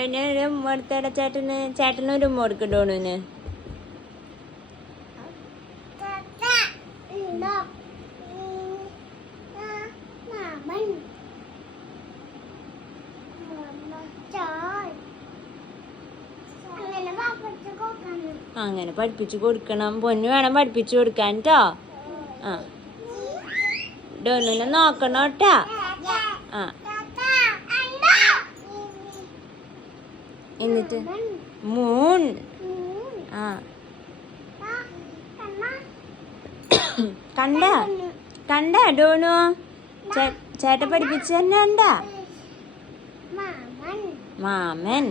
ഒരു ഉമ്മ കൊടുത്തട ചേട്ടന്. ചേട്ടനൊരു ഉമ്മ കൊടുക്കും ഡോണുവിന്. അങ്ങനെ പഠിപ്പിച്ചു കൊടുക്കണം. പൊന്നു വേണം പഠിപ്പിച്ചു കൊടുക്കാൻ ട്ടോ. ആ ഡോനുവിനെ നോക്കണം ട്ടാ. ആ എന്നിട്ട് മൂൺ. ആ കണ്ട കണ്ട ഡോണു ചേട്ട പഠിപ്പിച്ചു തന്നെ കണ്ട. മാമൻ.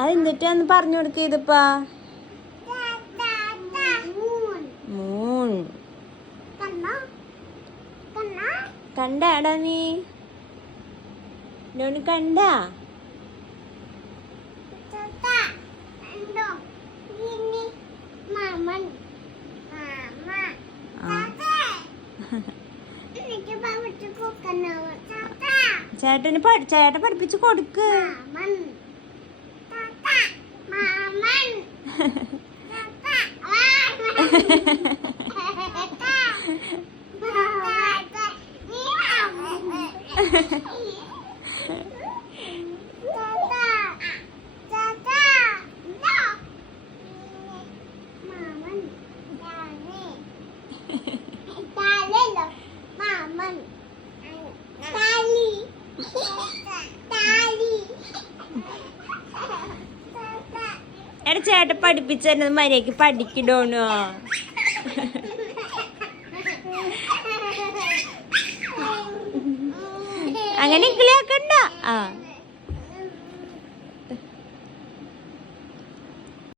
അതെന്നിട്ടാന്ന് പറഞ്ഞു കൊടുക്ക. ഇതിപ്പാ മൂൺ. കണ്ടാടാ നീ ഡോണി? കണ്ട ചേട്ടന് ചേട്ടൻ പഠിപ്പിച്ചു കൊടുക്ക്. എടാ ചേട്ടൻ പഠിപ്പിച്ചു തരുന്നത് മര്യാദക്ക് പഠിക്കണോണോ? അങ്ങനെ കളിയാക്കണ്ട. ആ